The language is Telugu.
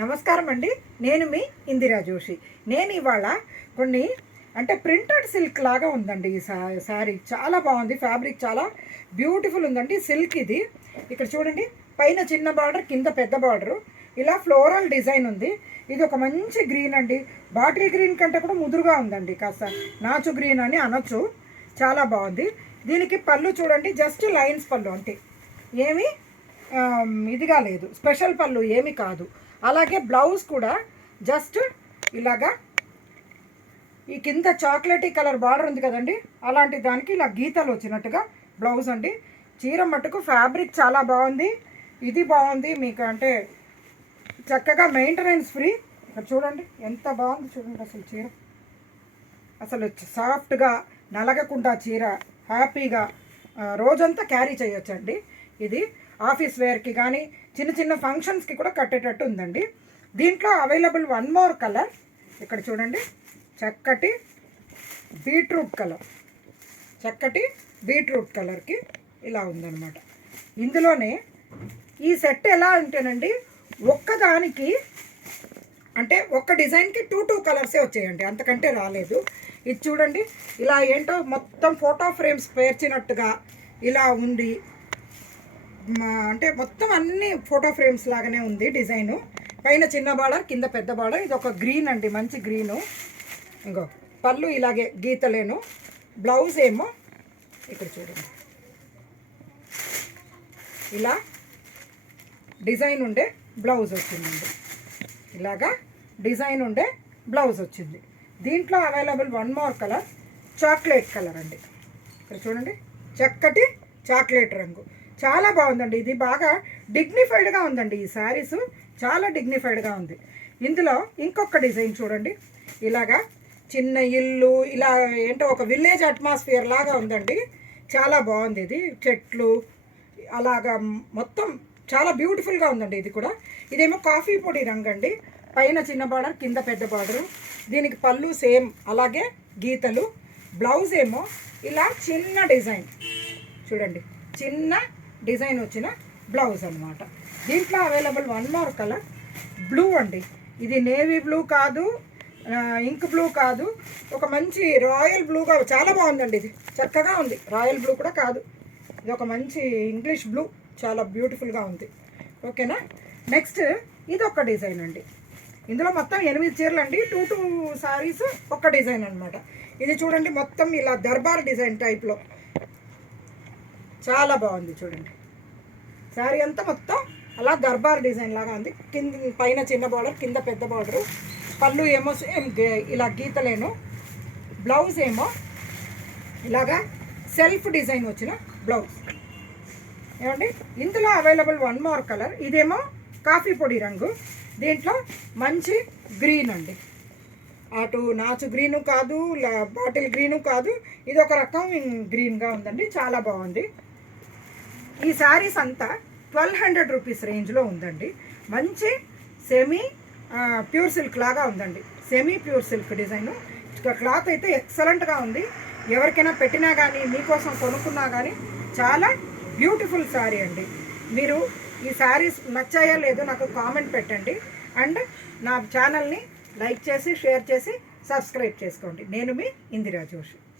నమస్కారం అండి. నేను మీ ఇందిరా జోషి. నేను ఇవాళ కొన్ని ప్రింటెడ్ సిల్క్ లాగా ఉందండి. ఈ శారీ చాలా బాగుంది. ఫ్యాబ్రిక్ చాలా బ్యూటిఫుల్ ఉందండి. సిల్క్ ఇది. ఇక్కడ చూడండి, పైన చిన్న బార్డర్, కింద పెద్ద బార్డరు, ఇలా ఫ్లోరల్ డిజైన్ ఉంది. ఇది ఒక మంచి గ్రీన్ అండి. బాటిల్ గ్రీన్ కంటే కూడా ముదురుగా ఉందండి. కాస్త నాచు గ్రీన్ అని అనొచ్చు. చాలా బాగుంది. దీనికి పళ్ళు చూడండి, జస్ట్ లైన్స్ పళ్ళు, అంటే ఏమీ ఇదిగా లేదు, స్పెషల్ పళ్ళు ఏమి కాదు. అలాగే బ్లౌజ్ కూడా జస్ట్ ఇలాగా ఈ కింద చాక్లెటీ కలర్ బార్డర్ ఉంది కదండి, అలాంటి దానికి ఇలా గీతలు వచ్చినట్టుగా బ్లౌజ్ అండి. చీర మట్టుకు ఫ్యాబ్రిక్ చాలా బాగుంది. ఇది బాగుంది మీకు, అంటే చక్కగా మెయింటెనెన్స్ ఫ్రీ. ఇక్కడ చూడండి ఎంత బాగుంది, చూడండి అసలు చీర అసలు సాఫ్ట్గా నలగకుండా చీర హ్యాపీగా రోజంతా క్యారీ చేయొచ్చండి. ఇది ఆఫీస్ వేర్కి కానీ చిన్న చిన్న ఫంక్షన్స్కి కూడా కట్టేటట్టు ఉందండి. దీంట్లో అవైలబుల్ వన్ మోర్ కలర్. ఇక్కడ చూడండి, చక్కటి బీట్రూట్ కలర్, చక్కటి బీట్రూట్ కలర్కి ఇలా ఉందన్నమాట. ఇందులోనే ఈ సెట్ ఎలా అంటేనండి, ఒక్కదానికి అంటే ఒక్క డిజైన్కి టూ కలర్సే వచ్చాయండి, అంతకంటే రాలేదు. ఇది చూడండి, ఇలా ఏంటో మొత్తం ఫోటో ఫ్రేమ్స్ పేర్చినట్టుగా ఇలా ఉంది. అంటే మొత్తం అన్ని ఫోటో ఫ్రేమ్స్ లాగానే ఉంది డిజైను. పైన చిన్న బార్డర్, కింద పెద్ద బార్డర్. ఇది ఒక గ్రీన్ అండి, మంచి గ్రీను. ఇంకో పళ్ళు ఇలాగే గీతలేను. బ్లౌజ్ ఏమో ఇక్కడ చూడండి, ఇలా డిజైన్ ఉండే బ్లౌజ్ వచ్చిందండి. ఇలాగా డిజైన్ ఉండే బ్లౌజ్ వచ్చింది. దీంట్లో available one more colour, chocolate colour అండి. ఇక్కడ చూడండి, చక్కటి చాక్లెట్ రంగు, చాలా బాగుందండి. ఇది బాగా డిగ్నిఫైడ్గా ఉందండి. ఈ శారీస్ చాలా డిగ్నిఫైడ్గా ఉంది. ఇందులో ఇంకొక డిజైన్ చూడండి, ఇలాగా చిన్న ఇల్లు, ఇలా ఏంటో ఒక విలేజ్ అట్మాస్ఫియర్ లాగా ఉందండి. చాలా బాగుంది. ఇది చెట్లు అలాగా మొత్తం చాలా బ్యూటిఫుల్గా ఉందండి. ఇది కూడా, ఇదేమో కాఫీ పొడి రంగు అండి. పైన చిన్న బార్డర్, కింద పెద్ద బార్డరు. దీనికి పళ్ళు సేమ్ అలాగే గీతలు. బ్లౌజ్ ఏమో ఇలా చిన్న డిజైన్ చూడండి, చిన్న డిజైన్ వచ్చిన బ్లౌజ్ అనమాట. దీంట్లో available one more colour, blue అండి. ఇది నేవీ బ్లూ కాదు, ఇంక్ బ్లూ కాదు, ఒక మంచి రాయల్ బ్లూగా చాలా బాగుందండి. ఇది చక్కగా ఉంది. రాయల్ బ్లూ కూడా కాదు, ఇది ఒక మంచి ఇంగ్లీష్ బ్లూ, చాలా బ్యూటిఫుల్గా ఉంది. ఓకేనా. నెక్స్ట్ ఇది ఒక డిజైన్ అండి. ఇందులో మొత్తం 8 చీరలు అండి. టూ సారీస్ ఒక డిజైన్ అనమాట. ఇది చూడండి, మొత్తం ఇలా దర్బార్ డిజైన్ టైప్లో చాలా బాగుంది. చూడండి, శారీ అంతా మొత్తం అలా దర్బార్ డిజైన్ లాగా ఉంది. పైన చిన్న బార్డర్, కింద పెద్ద బార్డరు. పళ్ళు ఏమో సేమ్ ఇలా గీతలేను. బ్లౌజ్ ఏమో ఇలాగా సెల్ఫ్ డిజైన్ వచ్చిన బ్లౌజ్. ఏమండి, ఇందులో అవైలబుల్ వన్ మోర్ కలర్. ఇదేమో కాఫీ పొడి రంగు. దీంట్లో మంచి గ్రీన్ అండి. అటు నాచు గ్రీను కాదు, బాటిల్ గ్రీను కాదు, ఇది ఒక రకం గ్రీన్గా ఉందండి. చాలా బాగుంది. ఈ శారీస్ అంతా 1200 రూపీస్ రేంజ్లో ఉందండి. మంచి సెమీ ప్యూర్ సిల్క్ లాగా ఉందండి. Semi pure silk design. Cloth అయితే ఎక్సలెంట్గా ఉంది. ఎవరికైనా పెట్టినా కానీ, మీకోసం కొనుక్కున్నా కానీ చాలా బ్యూటిఫుల్ శారీ అండి. మీరు ఈ శారీస్ నచ్చాయో లేదో నాకు కామెంట్ పెట్టండి. అండ్ నా ఛానల్ని లైక్ చేసి, షేర్ చేసి, సబ్స్క్రైబ్ చేసుకోండి. నేను మీ ఇందిరా జోషి.